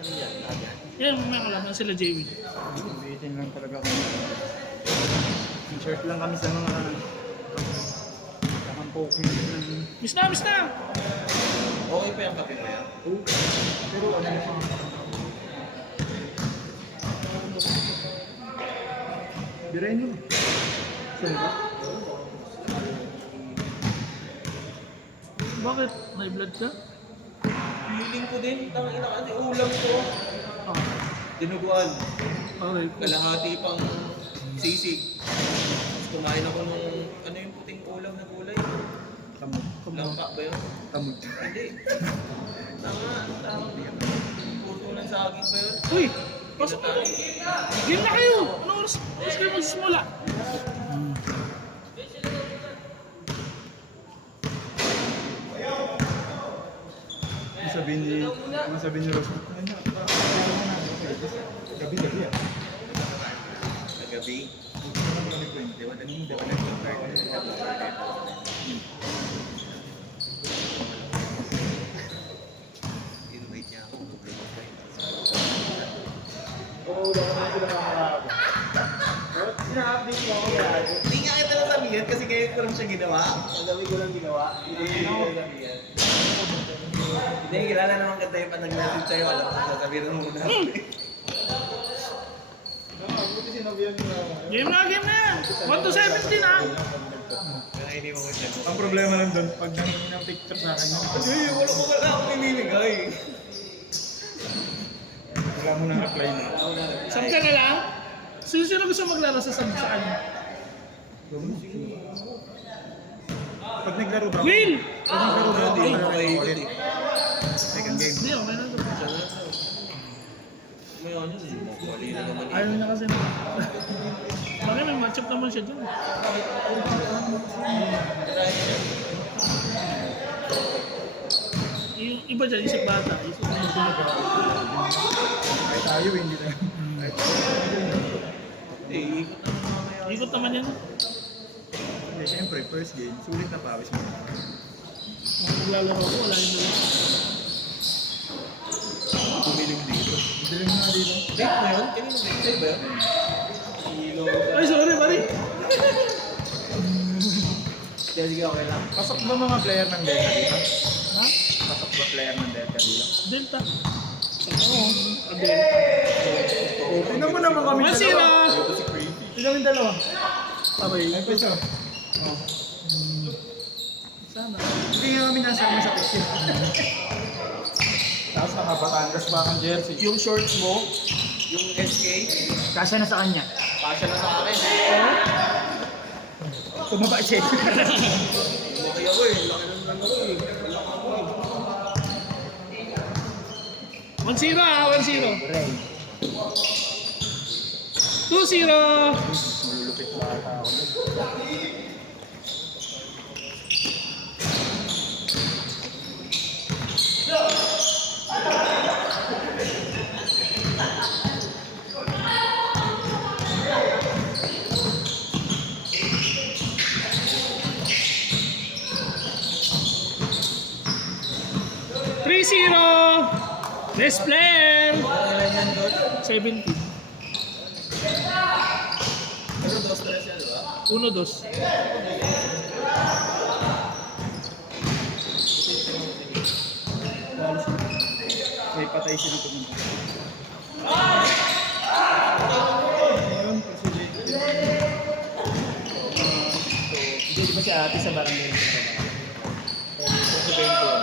Ano yan? Lahat yan? Yan, may kalaban sila JV. Bitin lang talaga kami. T-shirt lang kami sa mga kakampokin ng... Miss na, miss na! Okay pa yung kape mo yan? Pero ano na pa? Birayin nyo. Saan ba? Bakit? May blood ka? Feeling ko din, tangina kasi ulam ko. Ah, Dinuguan. okay. Kalahati pang sisig. Tapos kumain ako nung, ano yung puting ulam na gulay? Tamog. Langka ba yun? Tamog. Hindi. Tama. Puto ng saging ba yun? Uy! Pasok na! Game na kayo! Anong oras kayo magsisimula? Masabihin ni Rose. Gabi ah. Kagabi. Di ba nag-start? Invite niya ako. Hindi nga kita nasabihan kasi ngayon ko lang siya ginawa. Kagabi ko lang ginawa. Hindi ko nasabihan. Hindi, kilala naman kita yung pag nag-message sa'yo. Alam ko, sasabihin mo muna. Game na yan! 1 to 17 ah! Kaya hindi mo ko siya. Ang problema lang doon, pag nangingin ng picture sa akin, Wala akong inimigay. wala mo nang reply na. Saan ka na lang? Sino gusto maglaro sa saan? Pag naglaro ba? Will! Pag naglaro ba? Hindi mo kayo ikot eh. Second game. Hindi, okay na ito. May ano yun, mali na naman yun. Ayaw niya kasi na. Bakit may matchup naman siya dun. Yung iba dyan, isip bata. Isip bata. Kahit tayo, hindi na. Hindi, ikot naman mamaya. Ikot naman yan. Hindi, siyempre, first game, sulit na pawis mo. Kung maglalaro ko, wala yung dala. Tumiling dito. Dilim na dito. Date mo yun? Kanina date ba yun? Kilo. Ay, sorry, pare. Sige, okay lang. Pasok ba mga player ng Delta dito? Ha? Pasok ba player ng Delta dito? Delta. Oo. Delta. Tingnan mo naman kami One dalawa. zero. Ito si Crazy. Tingnan mo dalawa. Abay, Ay, peso. sana. Hindi nga kami nasama sa picture. Tapos nakabatangas pa ang jersey. Yung shorts mo, yung SK, Kasya na sa kanya. pasya na sa akin. Tumaba siya. Lumaki ako eh. Laki ng ano ko eh. Laki ako eh. 1-0 ah, 1-0. Ray. 2-0. Malulupit pa ata ako. Best player! 17. Pero 2-3 yan, di ba? 1-2. May patay sila pumunta. Ngayon, presidente. Hindi, di ba si ate sa barangay sa trabaho? Presidente yan.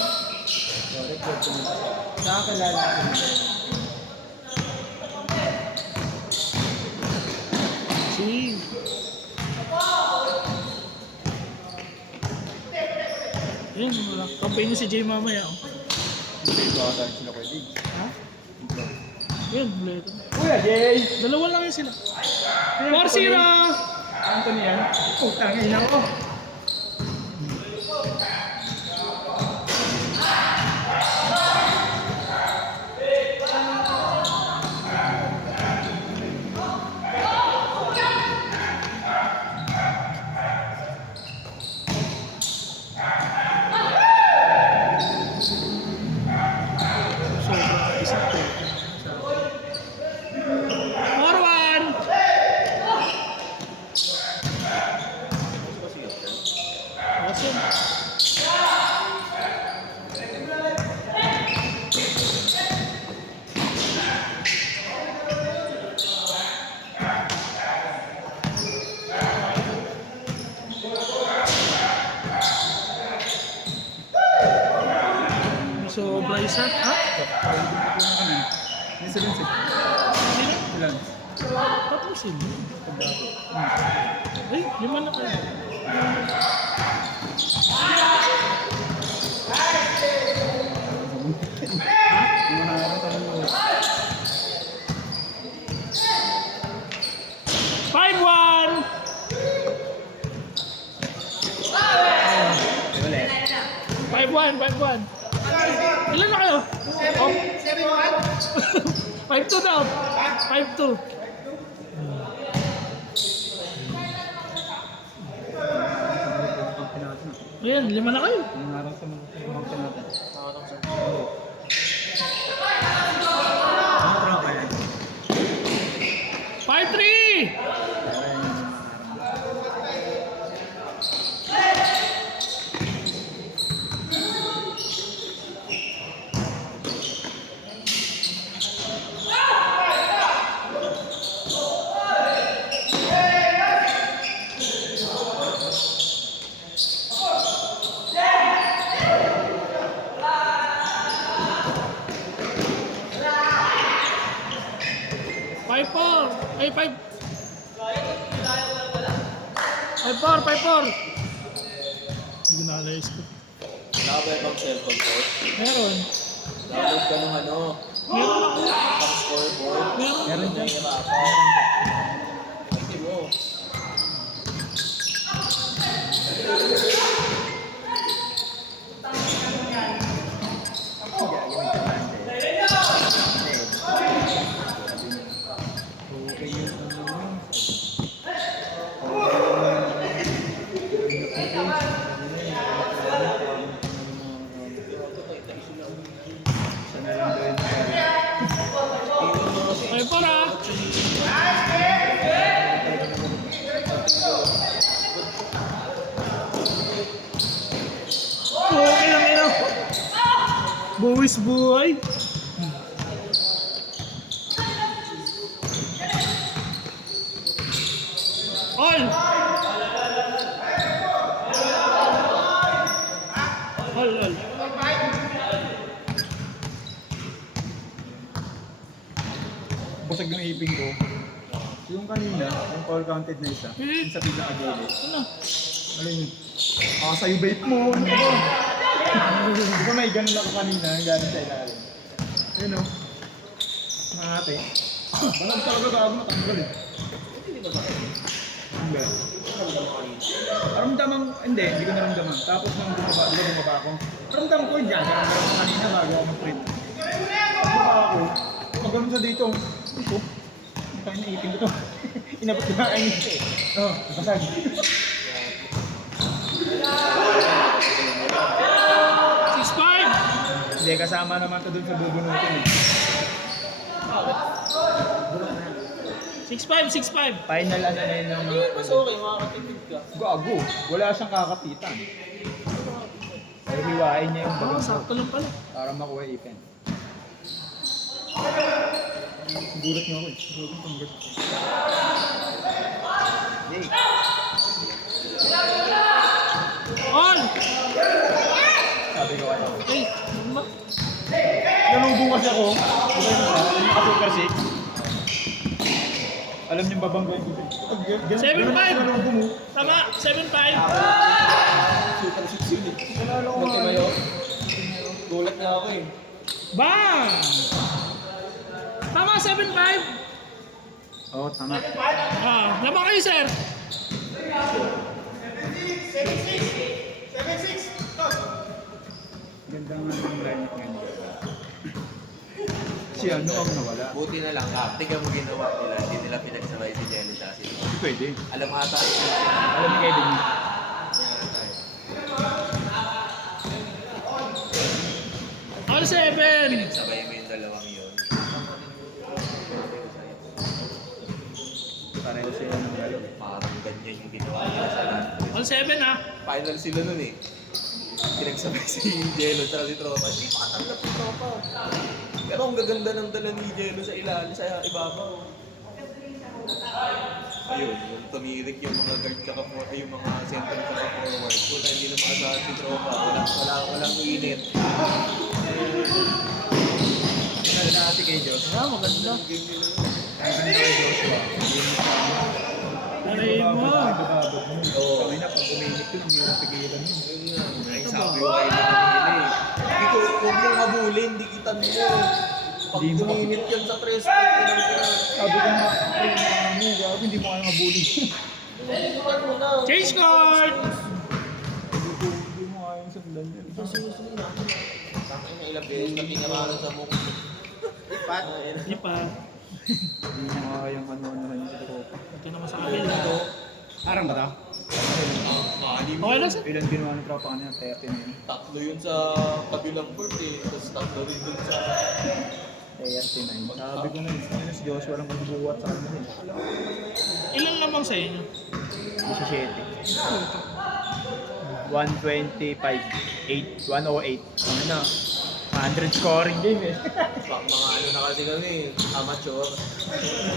So, report pumunta siya. Nakakalala ko niya. Si. Yan, wala. Campaign niya si Jay mamaya. Oh. Hindi, ito ata sila pwede. Ha? Yan, boleto. Kuya, Jay! Dalawa lang yan sila. 4-0! Anthony yan? Putang ina ko. Sobrang isip ko. Yung si Lance. Sino? Si Lance. Tatlo sila. Ay, 5 na kayo. Yung mga tanong mo. 5-1! Ulit. 5-1. Ilan na kayo? 5-2 daw. 5-2. Ayan, 5 na kayo. Yung araw sa mga natin. Ano track kaya? 5-3! Five four. Ay, 5. 5-4. Hindi ko na-analyze ko. Wala ba ibang cellphone ko? Meron. Download ka ng ano, Meron ako. pang scoreboard. Meron. Meron dyan. Hindi mo. Okay yun. Ay, para. Okay lang ino. Buwis buhay. All. All. Busag ng ipin ko. Yung kanina, yung foul counted na isa, yung sa pinaka-gilid. Ano? Ano yun? Sa'yo vape mo! Ano ba? Di ba may ganun ako kanina, yung galing sa ilalim. Ayun o. Mga ate. Balag talaga gago natanggal eh. Hindi ba ba? Hindi. Aramdamang, hindi ko naramdaman. Tapos nang bumaba ako. Aramdam ko yun, gano'n ako kanina bago ako mag-print. Pag bumaba ako, pag ganun sa dito, ito, tayo naipin ko to. Inabot ko na kayo nito eh. Oo, basag. 6-5. Hindi, kasama naman to dun sa bubunutin eh. 6-5. Final ano na yun ng mga... Mas okay, makakatipid ka. Gago, wala siyang kakapitan. Ay, hiwain niya yung Oo, bagang sakto lang pala. para makuha ipin. Gulat niyo ako eh. Gulat niyo gulat. Hindi. All. Sabi ko kayo. Ay, ano ba? Nalubong kasi ako. Diba yung isa? Yung naka-super 6. Alam niyo babang ko yung 7-5. Nalubong mo. Tama, 7-5. Super 6 yun eh. Nalalo ko Ba't nga. kayo? Gulat na ako eh. Bang! Tama, 7-5. Oo, tama. Laban kayo, sir. Ganda nga ng lineup ngayon. Si ano ang nawala? Buti na lang, tingnan mo ginawa nila. Hindi nila pinagsabay si Jelly sa asin. Hindi pwede. Alam ata yun. Alam ni Kevin niya. All 7. Pinagsabay mo yung dalawang yun. Pareho sila ng galaw. Parang ganyan yung ginawa nila sa lahat. All 7 ha. Final sila nun eh. Pinagsabay si Jello at si Tropa. Hindi makatanggap si Tropa. Pero ang gaganda ng dala ni Jello sa ilalim, sa ibabaw. Ayun, yung tumirik yung mga guard tsaka yung mga center tsaka forward. Kung hindi na maasahan si Tropa, walang init. na kasi kay Josh. Ah, maganda. Ang ganda kay Joshua. Aray mo. Oo. Kami na, pag uminit yun, ang hirap pigilan yun. Yun nga, naisabi ko kayo na hindi ko, huwag mong habulin, dikitan mo. Pag Di mo. tuminit yan sa 3 spot, ilang ko na. Sabi ko nga, ay, mo, grabe, hindi mo kaya mabuli. Dikitan mo na. Change card! Hindi mo kaya yung sundan yun. Susunod na. Takay na ilang beses na pinaralan sa mukha. Ipat. Hindi pa. Hindi mo kaya yung ano-anohan yung tropa. Ito naman sa akin. Arang ba ta? Maalim Okay lang yun. sir. Ilan ginawa ng tropa kanina? 30 na yun. Tatlo yun sa kabilang court eh. Tapos tatlo rin dun sa... 39. Sabi ko na yun, si Joshua lang magbubuhat sa kanya. Ilan lamang sa inyo? 17. 125. 108. Ano na? 100 scoring game eh. Pak, mga ano na kasi kami, amateur.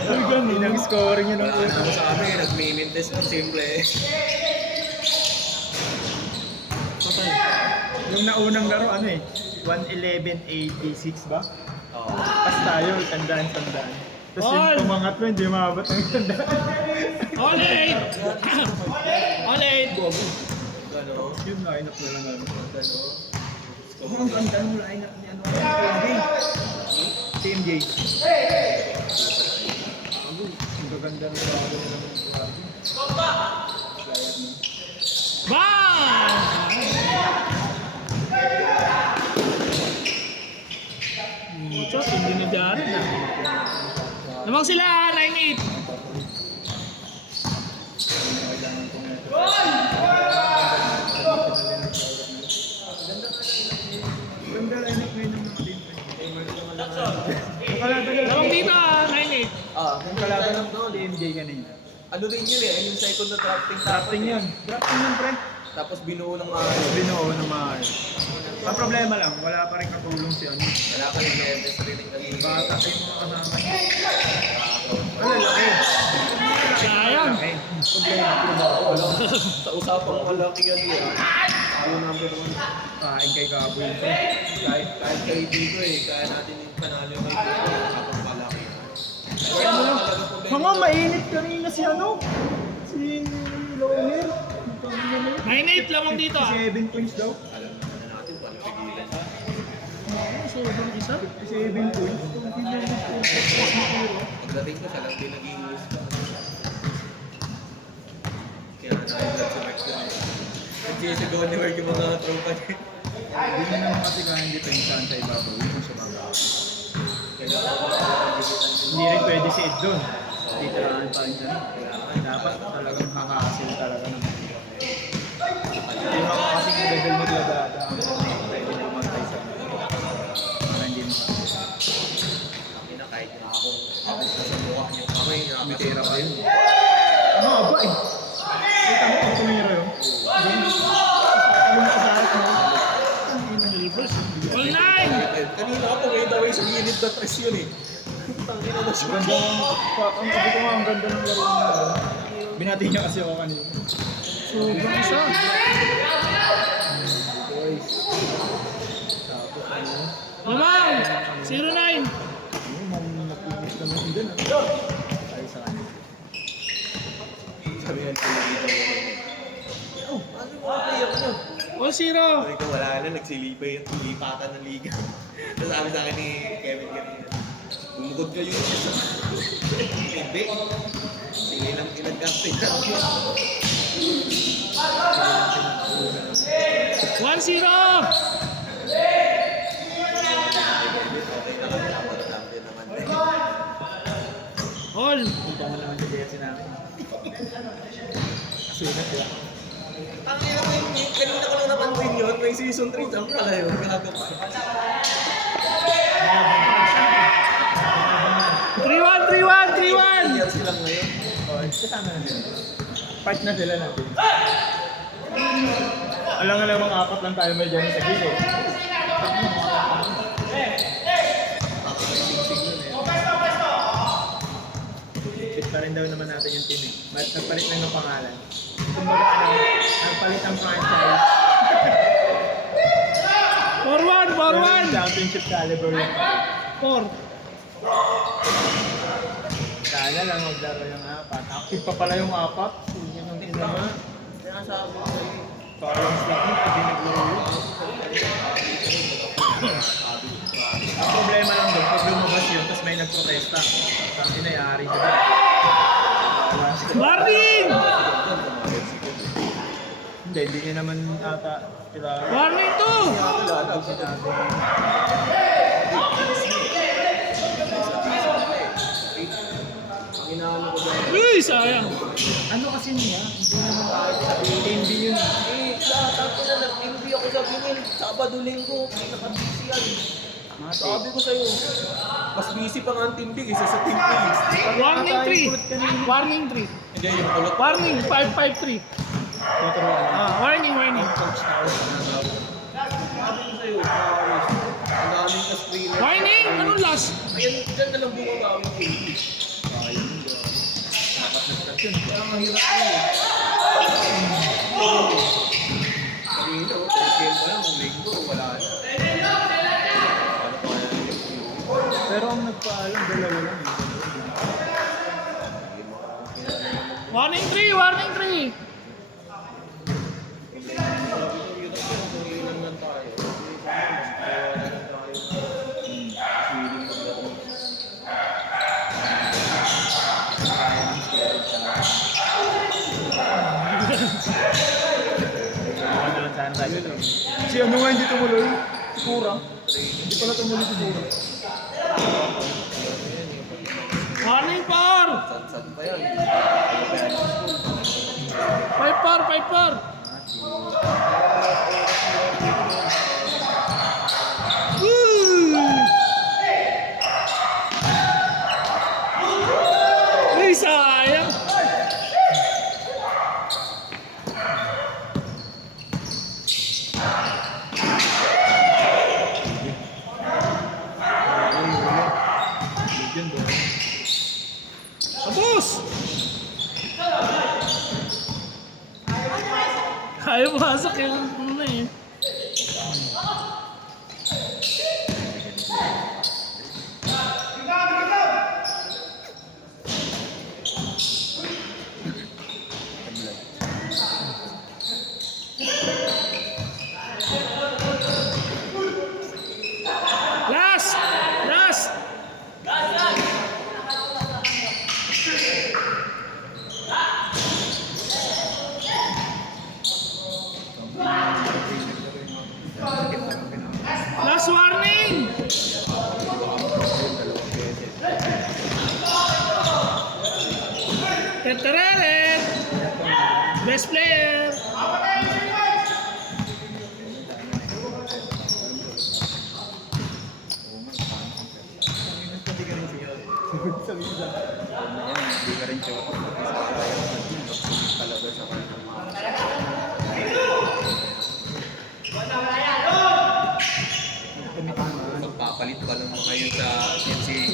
Sabi ko, hindi nang scoring yun ang Wala na sa amin, nag-minutes ng simple eh. Patay. Yung naunang laro, ano eh? 111.86 ba? Oo. Tapos tayo, tandaan. Tapos yung All! pumangat mo, hindi maabot ang tandaan. All eight! All eight! Gano? Yun, line up na lang namin. Gano? Ang ganda ng line up ni ano, TMJ. Ang gaganda ng line up. Bang! Mucho, hindi na dyan. Namang sila, 9-8. Ganda line up ngayon ng mga team. Namang dito, 9-8. Ang Kalaban kalaban ng ng doon. TMJ kanina. Ano rin yun eh, yung second na drafting. Drafting yun. Drafting yun, pre. Tapos binuo ng Binuo na maayos. Ang problema lang, wala pa rin katulong si ano. wala ka rin level sa rin kasi. Bata kayo mga kasama niya. Wala, laki. Sayang. Laki. Problema, trabaho. Sa usapang malaki yan yun. Yung number 1. Kain kay Kaboy. Kahit kayo dito eh, kaya natin yung panalo kay dito. Usapang malaki. Kaya mo lang, mga mainit kanina si ano? Si Loner. 9-8 lamang dito ah. 7 points daw. Alam naman natin kung ano pigilan. Sobrang isa. 7 points. Pagdating ko, siya lang din nag-iinis. Kaya na-highlight sa next one. Nagsisigawan ni Mark yung mga tropa niya. Hindi na naman kasi kaya depensahan sa ibabaw. Yun ang sa baba. Hindi rin pwede si Ed doon. Titirahan pa rin siya. Kailangan dapat talagang hakahasil talaga ng hindi mo kasi yung level magladada ang pwede na umantay sa para hindi makakita. Kami na kahit na ako na sa mukha niya kamay niya. Mitira pa yun. Ang haba eh. Kita mo kung tumira yun. Ano na sa harap mo? Libros. All 9! Kanina ako wait away sa gilid na tres yun eh. Tangin na siya. Ganda ang sabi ko nga ang ganda ng laro niya. Binati niya kasi ako kanina. Sobrang isa. Boys. Tapos ano? Lamang! 0-9! Ano, napinis naman din ah. Ay sa kanya. Sabi yan sila dito. Oh, ano yung mga player nyo? All 0! Sabi ko wala na, nagsilipatan ng liga. Tapos sabi sa akin ni Kevin kanina, bumukod kayo yung isa. Hindi. Sige lang pinag-captain na. 1-0! Okay na kami, napag-champion naman. All! Punta mo naman sa jersey namin. Sulat sila. Ang ina mo yun, kanina ko lang napansin yun, may season 3 jump pala yun. Gago pa. 3-1! Years lang ngayon. Oh, kasama na sila. Part na sila natin. Alang-alang mga apat lang tayo may dyan sa gilid. Singsing yun eh. Fit pa rin daw naman natin yung team eh. Ba't nagpalit lang ng pangalan? Kumbaga ano, nagpalit ang franchise. 4-1! Championship caliber yun. 4! Sana lang maglaro yung apat. Active pa pala yung apat. Yun yung ina nga. Kaya sabi ko sa'yo. Parang slot mo, pag naglaro yun. Ang problema lang doon, pag lumabas yun, tapos may nagprotesta. Sabi na, yari ka na. Warning! Hindi niya naman ata kilala. Warning to! Ang inaano ko dyan. Uy, sayang. Ano kasi niya? Hindi naman kahit sabihin. TMB yun. Tapos na nag-MB ako sa Bimil. Sabado, linggo, pinaka-busy yan. Sabi ko sa'yo, mas busy pa nga ang Team Big isa sa Team Big. Warning 3. Warning 3. Hindi, yung kulot. Warning 553. Tuturuan na. Warning, warning. Coach na ako. Sabi ko sa'yo, ang daming ka screener. Warning! Anong last? Ayan, dyan na lang bunga gawin ko. Kaya mahirap yun eh. Kanina, first game pa lang, linggo, wala na. Paano pa kaya yung Pero ang nagpaalam, dalawa lang eh. Warning 3, warning 3. Si ano nga hindi tumuloy? Si Kura. Hindi pala tumuloy si Kura. Warning 4. Sad pa yan. 5-4. Uy, sayang. Bigyan doon. Tapos! Kaya masak yung ano na eh. Last! Last! Last warning! Tetereret! Best player! Hindi ka rin siya. Palabas ako ng magpapalit pa lang mga yun sa NCAA.